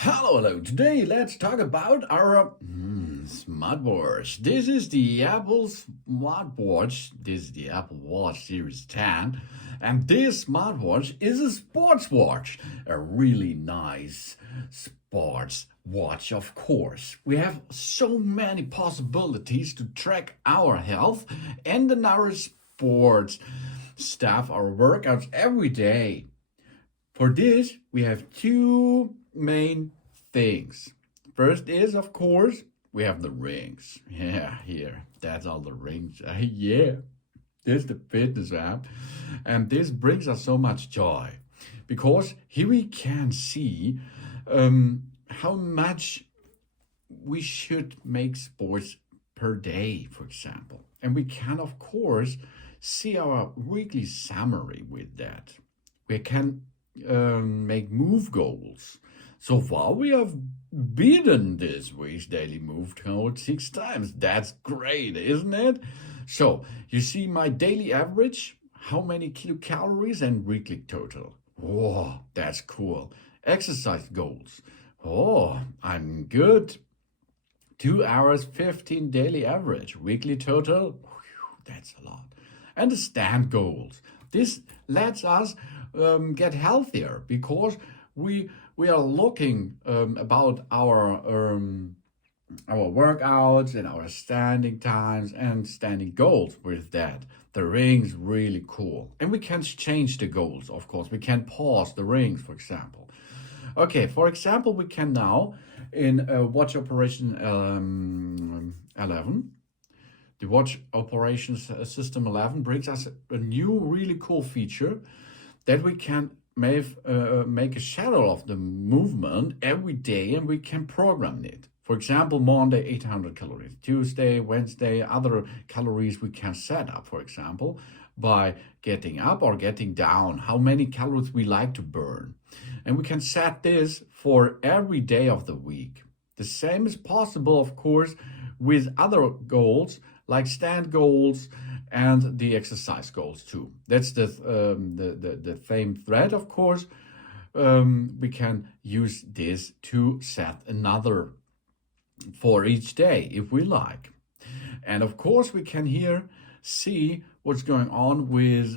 Hello. Today let's talk about our smartwatch. This is the Apple smartwatch. This is the Apple Watch Series 10. And this smartwatch is a sports watch. A really nice sports watch, of course. We have so many possibilities to track our health and in our sports stuff, our workouts every day. For this, we have two main things. First is, of course, we have the rings. Yeah, here, that's all the rings. Yeah, this is the fitness app. And this brings us so much joy because here we can see how much we should make sports per day, for example. And we can, of course, see our weekly summary with that. We can make move goals. So far, we have beaten this week's daily move goal 6 times. That's great, isn't it? So, you see my daily average, how many kilocalories, and weekly total. Whoa, that's cool. Exercise goals. Oh, I'm good. 2 hours, 15 daily average. Weekly total, whew, that's a lot. And the stand goals. This lets us get healthier because we are looking about our workouts and our standing times and standing goals with that. The ring's really cool. And we can change the goals, of course. We can pause the rings, for example. Okay, for example, we can now in Watch Operation 11. The Watch Operations System 11 brings us a new really cool feature that we can make a schedule of the movement every day and we can program it. For example, Monday 800 calories, Tuesday, Wednesday, other calories we can set up, for example, by getting up or getting down, how many calories we like to burn. And we can set this for every day of the week. The same is possible, of course, with other goals like stand goals and the exercise goals too. That's the same thread, of course. We can use this to set another for each day if we like. And of course, we can here see what's going on with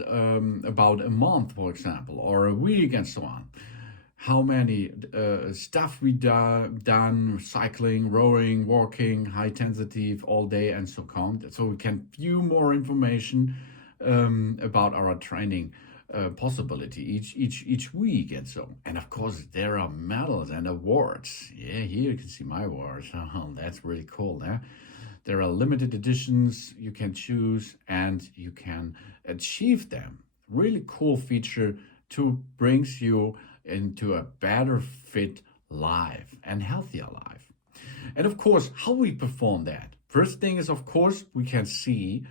about a month, for example, or a week and so on. How many stuff we done, cycling, rowing, walking, high intensity all day and so on. So we can view more information about our training possibility each week and so. And of course, there are medals and awards. Yeah, here you can see my awards. That's really cool. Yeah? There are limited editions you can choose and you can achieve them. Really cool feature to brings you into a better fit life and healthier life. And of course, how we perform that. First thing is, of course, we can see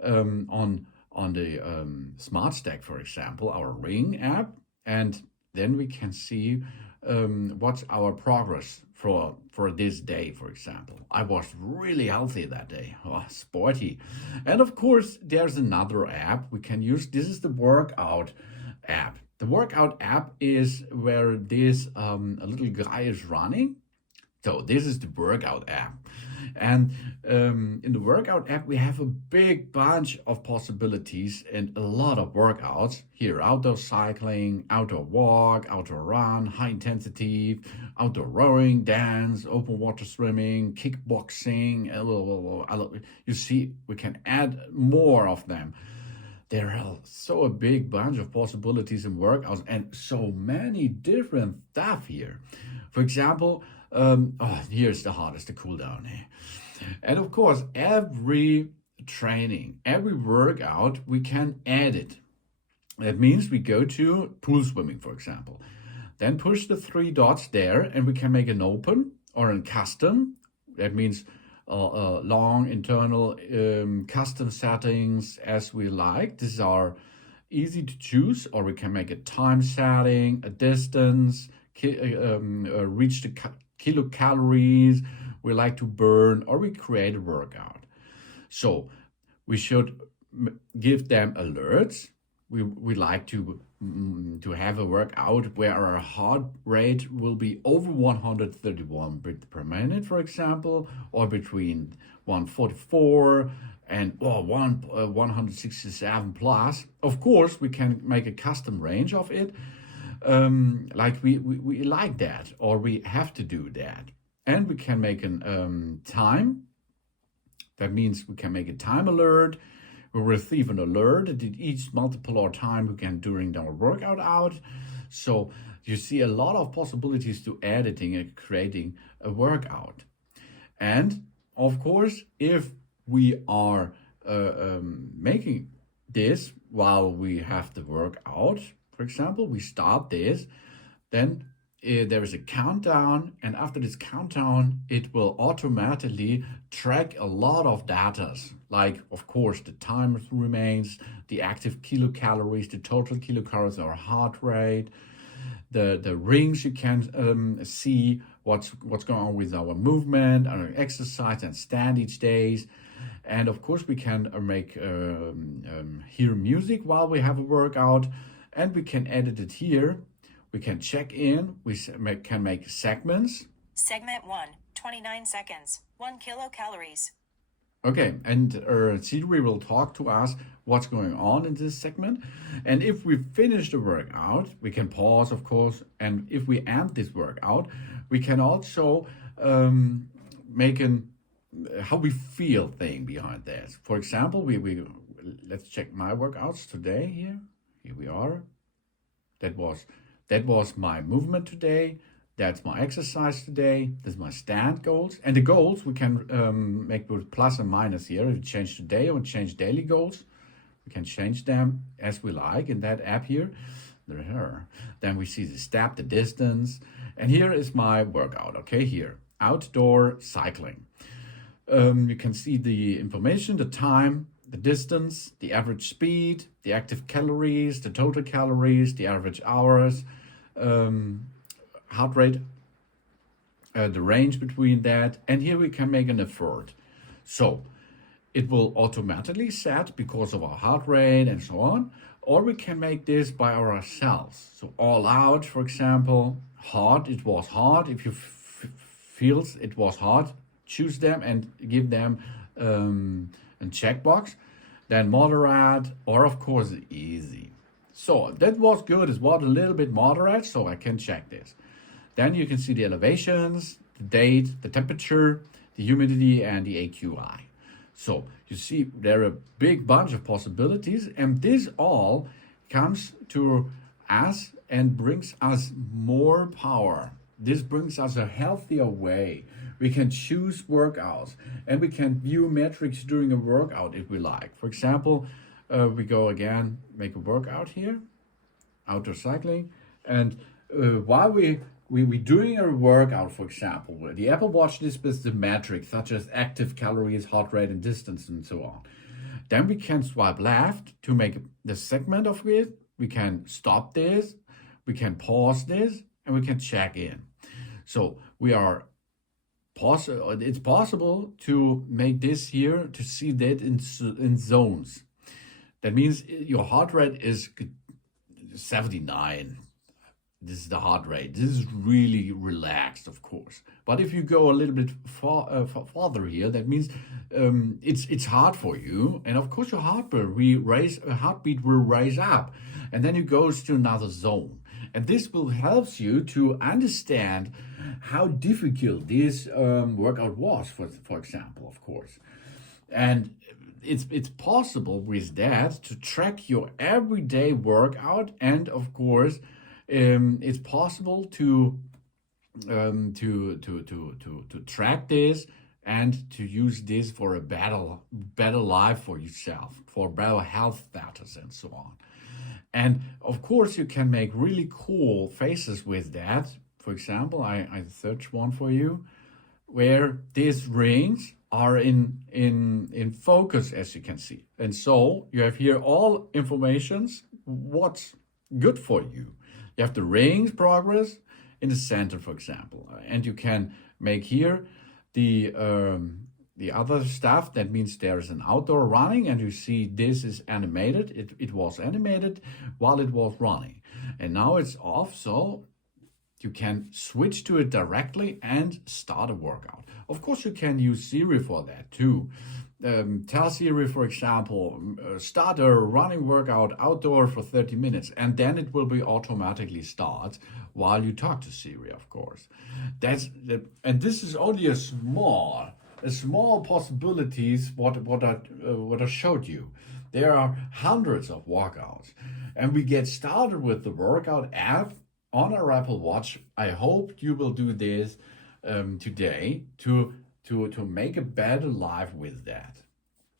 on the Smart Stack, for example, our Ring app, and then we can see what's our progress for this day, for example. I was really healthy that day, sporty. And of course, there's another app we can use. This is the workout app. The workout app is where this a little guy is running. So this is the workout app. And in the workout app, we have a big bunch of possibilities and a lot of workouts. Here, outdoor cycling, outdoor walk, outdoor run, high intensity, outdoor rowing, dance, open water swimming, kickboxing. You see, we can add more of them. There are so a big bunch of possibilities in workouts and so many different stuff here. For example, here's the hardest, the cool down. And of course, every training, every workout, we can add it. That means we go to pool swimming, for example. Then push the 3 dots there and we can make an open or a custom. That means long internal custom settings as we like. These are easy to choose, or we can make a time setting, a distance, reach the kilocalories we like to burn, or we create a workout. So we should give them alerts. We like to to have a workout where our heart rate will be over 131 beats per minute, for example, or between 144 and 167 plus. Of course, we can make a custom range of it, like we like that, or we have to do that. And we can make an time. That means we can make a time alert. We receive an alert at each multiple or time we can during our workout out. So you see a lot of possibilities to editing and creating a workout. And of course, if we are making this while we have the workout, for example, we start this, then there is a countdown, and after this countdown, it will automatically track a lot of data, like, of course, the time remains, the active kilocalories, the total kilocalories, our heart rate, the rings. You can see what's going on with our movement, our exercise, and stand each days. And of course, we can make hear music while we have a workout, and we can edit it here. We can check in. We can make segments. Segment 1, 29 seconds, 1 kilocalories. Okay, and Siri will talk to us what's going on in this segment. And if we finish the workout, we can pause, of course. And if we end this workout, we can also make an how we feel thing behind this. For example, we let's check my workouts today here. Here we are. That was my movement today. That's my exercise today. That's my stand goals. And the goals we can make with plus and minus here. We change today or change daily goals. We can change them as we like in that app here. Then we see the step, the distance. And here is my workout. Okay, here. Outdoor cycling. You can see the information, the time, the distance, the average speed, the active calories, the total calories, the average hours, heart rate, the range between that. And here we can make an effort. So it will automatically set because of our heart rate and so on. Or we can make this by ourselves. So all out, for example, hard, it was hard. If you feels it was hard, choose them and give them a checkbox. Then moderate, or of course easy. So that was good. It was a little bit moderate, so I can check this. Then you can see the elevations, the date, the temperature, the humidity, and the AQI. So you see there are a big bunch of possibilities, and this all comes to us and brings us more power. This brings us a healthier way. We can choose workouts, and we can view metrics during a workout if we like. For example, we go again, make a workout here, outdoor cycling, and while we doing a workout, for example, the Apple Watch displays the metrics such as active calories, heart rate, and distance, and so on. Then we can swipe left to make the segment of it. We can stop this, we can pause this, and we can check in. So it's possible to make this here to see that in zones. That means your heart rate is 79. This is the heart rate. This is really relaxed, of course. But if you go a little bit farther here, that means it's hard for you. And of course, your heartbeat will raise up. And then it goes to another zone. And this will help you to understand how difficult this workout was, for example, of course. And it's possible with that to track your everyday workout, and of course, it's possible to track this and to use this for a better life for yourself, for better health status and so on. And of course, you can make really cool faces with that. For example, I searched one for you, where these rings are in focus, as you can see. And so you have here all informations, what's good for you. You have the rings progress in the center, for example. And you can make here the the other stuff, that means there is an outdoor running, and you see this is animated. It was animated while it was running. And now it's off, so you can switch to it directly and start a workout. Of course, you can use Siri for that too. Tell Siri, for example, start a running workout outdoor for 30 minutes, and then it will be automatically start while you talk to Siri, of course. And this is only a small possibilities what I showed you. There are hundreds of workouts, and we get started with the workout app on our Apple Watch. I hope you will do this today to make a better life with that.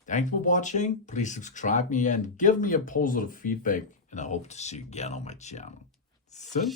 Thanks for watching. Please subscribe me and give me a positive feedback, and I hope to see you again on my channel. Soon.